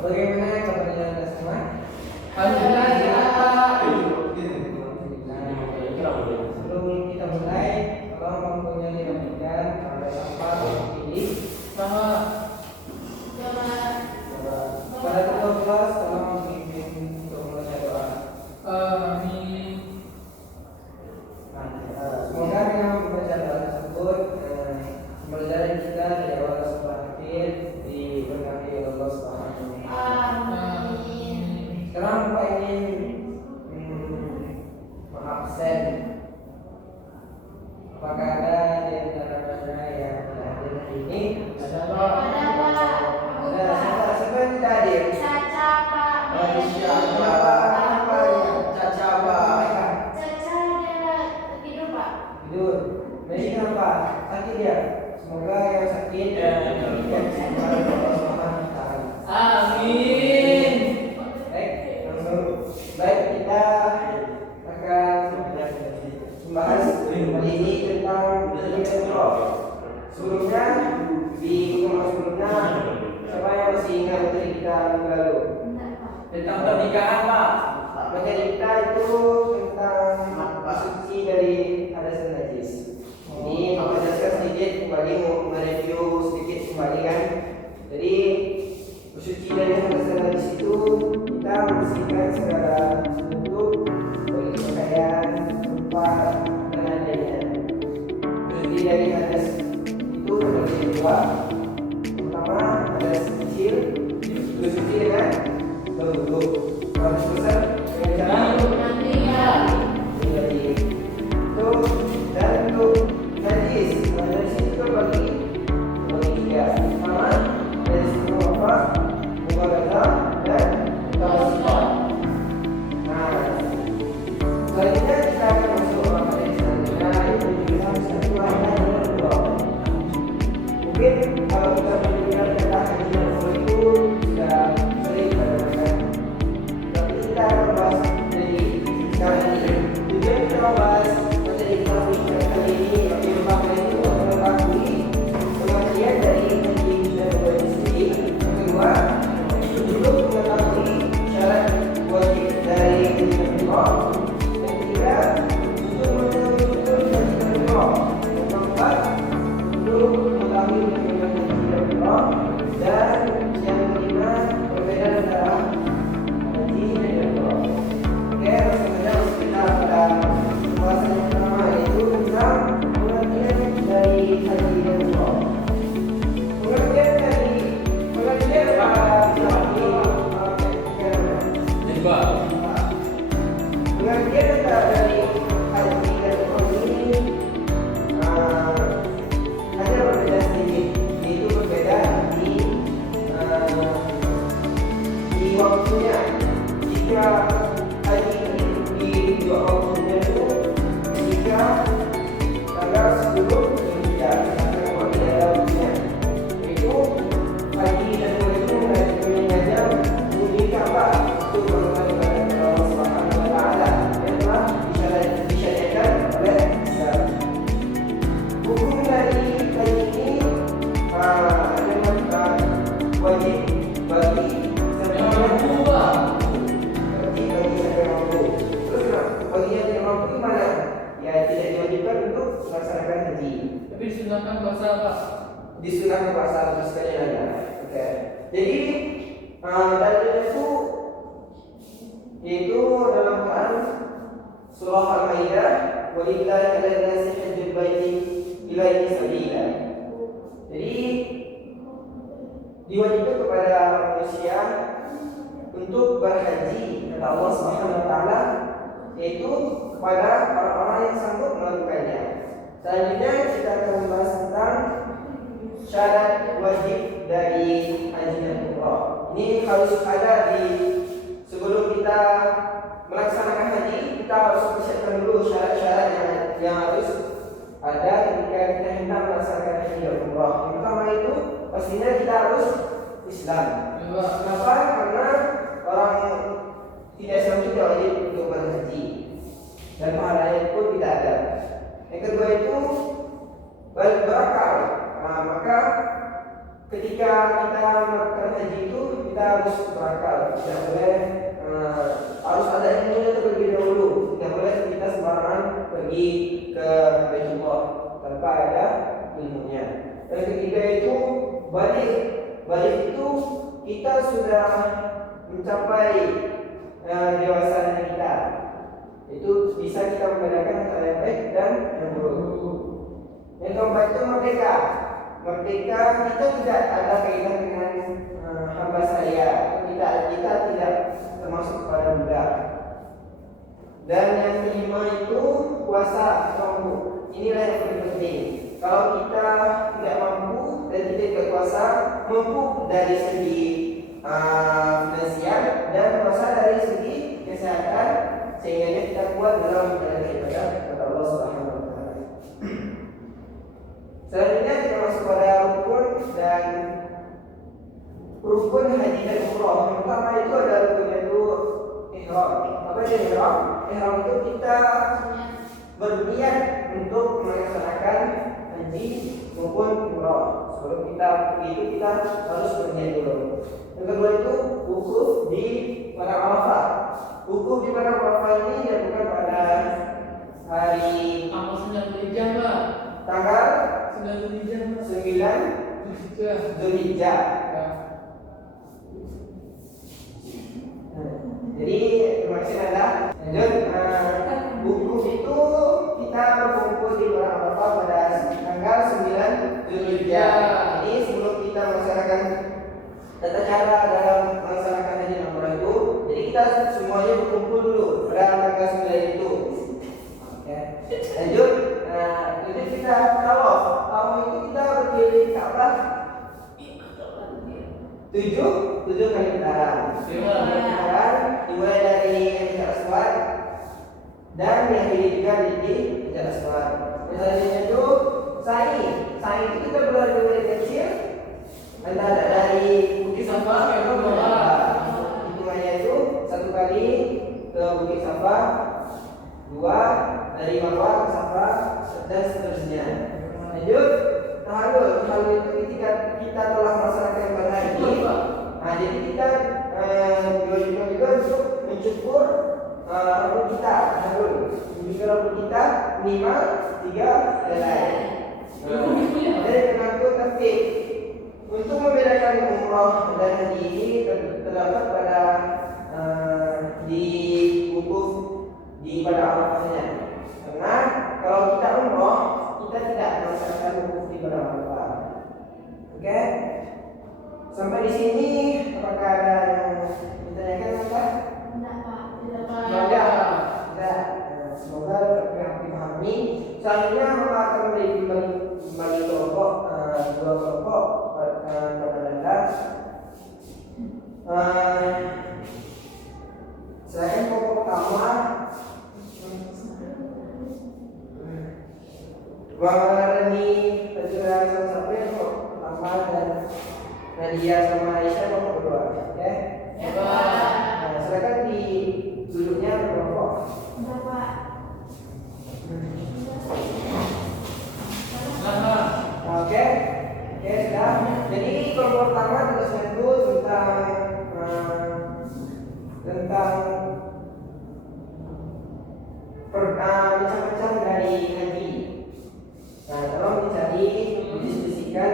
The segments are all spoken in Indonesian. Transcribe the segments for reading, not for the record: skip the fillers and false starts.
bagaimana kabarnya Anda semua? Alhamdulillah ya. Sebelum kita mulai, tolong bangkunya dirapikan, ada sampah ini. Sama. Pada kedua kelas, tolong pimpin untuk membaca doa. Amin. Semoga dengan membaca doa tersebut, pembelajaran kita dari awal sampai akhir diberkati oleh Allah Subhanahu wa Ta'ala. Sekarang Bapak ingin mengabsen. Apakah ada di antara Anda yang tidak hadir hari ini? Ada siapa yang tidak hadir? Insya Allah. Apa ya? Caca apa? Tidur. Jadi kenapa? Sakit ya? Semoga yang sakit dan yang sembuh Allah Subhanahu wa Ta'ala. Amin. Baik, kita akan membahas kali ini tentang Hijrah. Sebelumnya di rumah sebelumnya, siapa yang masih ingat dari kita minggu lalu? Tentang pernikahan, Pak. Materi kita itu tentang suci dari hadas dan najis. Ini Bapak jelaskan sedikit kembali, mau mereview sedikit kembali kan. Jadi bersuci dari hadas dan najis itu kita membersihkan segala bentuk dari pakaian, tempat dan lainnya. Bersuci dari hadas itu terbagi dua. Pertama hadas kecil, bersuci dengan berwudu. Hadas besar dengan cara itu dan untuk najis. Najis itu terbagi tiga. Pertama najis itu apa? Mubalaghah dan tawassul. Nah, selanjutnya kita akan masuk ke materi selanjutnya, yaitu pemilihan satu ayat dan dua. Mungkin kalau kita mendengar kata haji dan umrah itu sudah sering kita dengarkan, tapi kita akan bahas dari sekarang ini. Tujuan kita membahas materi kita kali ini, yang pertama itu mengetahui pengertian dari haji dan umrah itu sendiri. Yang kedua, untuk mengetahui syarat wajib dari haji dan umrah. Yang ketiga, untuk mengetahui haji dan umrah. Yang keempat, untuk mengetahui bagaimana haji dan umrah. Dan yang kelima, perbedaan antara haji dan umrah. Oke, sekarang kita pada pembahasan yang pertama, yaitu tentang pengertian dari haji dan umrah. Pengertian pengertian dari haji dan umrah ini ada berbeda sedikit, yaitu berbeda di waktunya. Jika haji ini di dua waktunya itu ketika tanggal 10 Zulhijjah sampai tidak ada waktunya, yaitu haji dan umrah itu mengajar menuju Ka'bah untuk melakukan ibadah kepada Allah Subhanahu wa Ta'ala yang telah disyariatkan oleh Islam. Hukum dari haji ini adalah wajib bagi siapa yang mampu. Bagi siapa yang mampu. Terus bagi yang tidak mampu gimana? Ya tidak diwajibkan untuk melaksanakan haji. Tapi disunahkan puasa, Pak. Disunahkan puasa terus sekali aja. Oke. Jadi dalilnya itu yaitu dalam Quran surah Al-Maidah, walillahi 'alan nasi hajjul baiti ilaihi sabila. Jadi diwajibkan kepada manusia untuk berhaji kata Allah Subhanahu wa Ta'ala, yaitu kepada orang-orang yang sanggup melakukannya. Selanjutnya kita akan membahas tentang syarat wajib dari haji dan umrah. Ini harus ada di sebelum kita melaksanakan haji, kita harus persiapkan dulu syarat-syarat yang harus ada ketika kita hendak melaksanakan haji dan umrah. Yang pertama itu pastinya kita harus Islam. Kenapa? Karena orang tidak Islam juga wajib untuk berhaji dan pahalanya pun tidak ada. Yang kedua itu berakal. Maka ketika kita melakukan haji itu kita kita harus berakal, tidak boleh harus ada ilmunya terlebih dahulu. Tidak boleh kita sembarangan pergi ke Baitullah tanpa ada ilmunya. Dan ketiga itu balik. Balik itu kita sudah mencapai dewasanya kita. Itu bisa kita membedakan antara yang baik dan yang buruk. Yang keempat itu merdeka. Merdeka kita tidak ada kaitan dengan hamba saya. Kita tidak termasuk kepada budak. Dan yang kelima itu puasa mampu. Inilah yang paling penting. Kalau kita tidak mampu dan kita tidak puasa, mampu dari segi finansial dan puasa dari segi kesehatan, sehingga kita kuat dalam menjalankan ibadah kepada Allah Subhanahu wa taala. Selanjutnya kita masuk pada rukun haji dan umrah. Yang pertama itu ada rukunnya itu ihram. Apa itu ihram? Ihram itu kita berniat untuk melaksanakan haji maupun umrah. Sebelum kita itu kita harus berniat dulu. Yang kedua itu wukuf di padang Arafah. Wukuf di padang Arafah ini dilakukan pada hari Tanggal 9 Zulhijjah, Pak. tanggal 9 Zulhijjah, Pak. 9 Zulhijjah. Jadi terima kasih Anda. Lanjut, wukuf itu kita berkumpul di padang Arafah pada tanggal 9 Zulhijjah. Ini sebelum kita melaksanakan tata cara dalam melaksanakan haji dan umrah itu, jadi kita semuanya berkumpul dulu pada tanggal 9 itu. Oke. Lanjut, jadi kita tawaf. Tawaf itu kita berkeliling Ka'bah 7 kali putaran. Dimulai dari Hajar Aswad dan diakhiri juga di Hajar Aswad. Selanjutnya itu sa'i. Sa'i itu kita berlari dari kecil antara dari Bukit Safa ke bawah. Hitungannya itu 1 kali ke Bukit Safa, 2 dari Marwah ke Safa, dan seterusnya. Lanjut, tahallul. Tahallul itu ketika kita telah melaksanakan ibadah haji. Nah, jadi kita juga untuk mencukur rambut kita. Tahallul. Mencukur rambut kita minimal 3 helai. Dari tergantung tertib. Untuk membedakan umrah dan haji ini terdapat pada di wukuf di pada Arafahnya. Karena kalau kita umrah, kita tidak melaksanakan wukuf di pada Arafah. Oke? Sampai di sini apakah ada yang ditanyakan, Pak? Tidak, Pak. Tidak, Pak. Tidak. Semoga dipahami. Selanjutnya Bapak akan membagi kelompok, 2 kelompok kepada Anda. Saya kelompok pertama Bang Rani juga sama-sama kelompok pertama, dan Nadia sama Aisyah kelompok kedua. Oke? Nah, silakan di duduknya berkelompok. Tidak, Pak. Oke, sudah. Jadi kelompok pertama tugasnya itu tentang macam-macam dari haji. Nah, tolong dicari, didiskusikan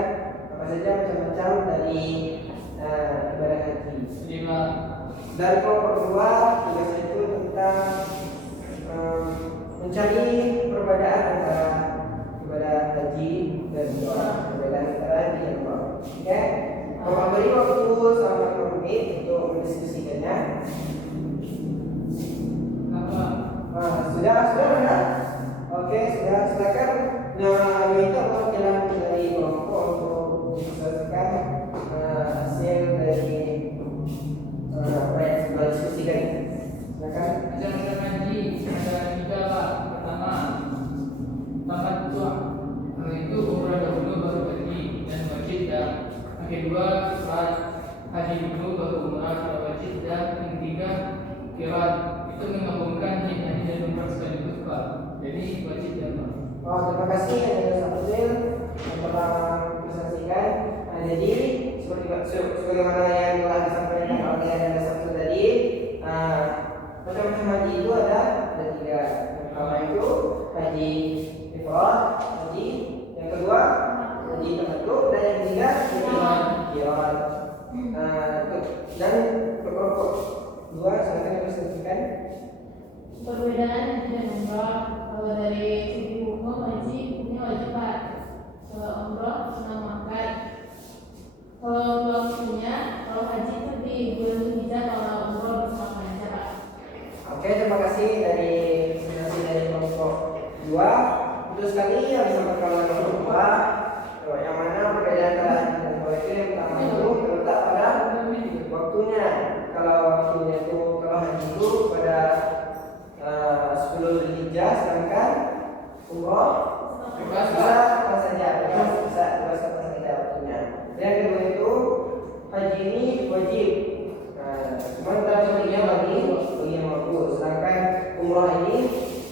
apa saja macam-macam dari ibadah haji. Dan kelompok kedua tugasnya itu tentang mencari perbedaan antara ibadah haji dan perbedaan antara haji dan umrah. Oke, Bapak beri waktu selama 5 menit untuk mendiskusikannya. Sudah ya? Oke, sudah. Silakan. Nah, itu perwakilan dari kelompok untuk menjelaskan hasil dari apa yang sudah diskusikan. Silakan. Acara haji ada 3, Pak. Pertama, tamattu'. Itu umrah dahulu baru haji dan wajib. Dan yang kedua, sholat haji dulu baru umrah baru wajib. Dan yang ketiga, qiran. Itu menggabungkan niat haji dan umrah sekaligus, Pak. Jadi wajib dan Pak. Terima kasih Anda Samsul yang telah presentasikan. Jadi sebagaimana yang telah disampaikan Dan berkelompok dua silakan dipresentasikan. Perbedaan haji dan umrah. Kalau dari segi hukum haji hukumnya wajib Pak. Kalau umrah sunnah muakkad. Kalau waktunya, kalau haji itu di bulan Dzulhijjah, kalau umrah bersama aja Pak. Oke, terima kasih dari presentasi dari kelompok dua. Betul sekali yang disampaikan oleh kelompok dua. Yang mana perbedaan antara haji dan umrah itu yang pertama itu terletak pada waktunya. Kalau waktunya itu kalau haji itu pada 10 Dzulhijjah, sedangkan umroh Bebas, bisa kapan saja, bisa kapan saja waktunya. Dan yang kedua itu haji ini wajib. Sementara contohnya bagi yang mampu, sedangkan umroh ini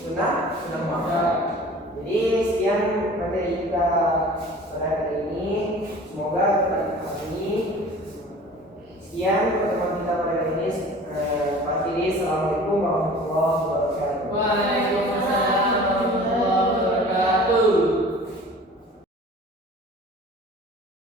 sunnah muakkad. Jadi sekian materi kita pada hari ini. Semoga kita pahami. Sekian pertemuan kita pada hari ini. Akhiri, assalamualaikum warahmatullahi wabarakatuh. Waalaikumsalam.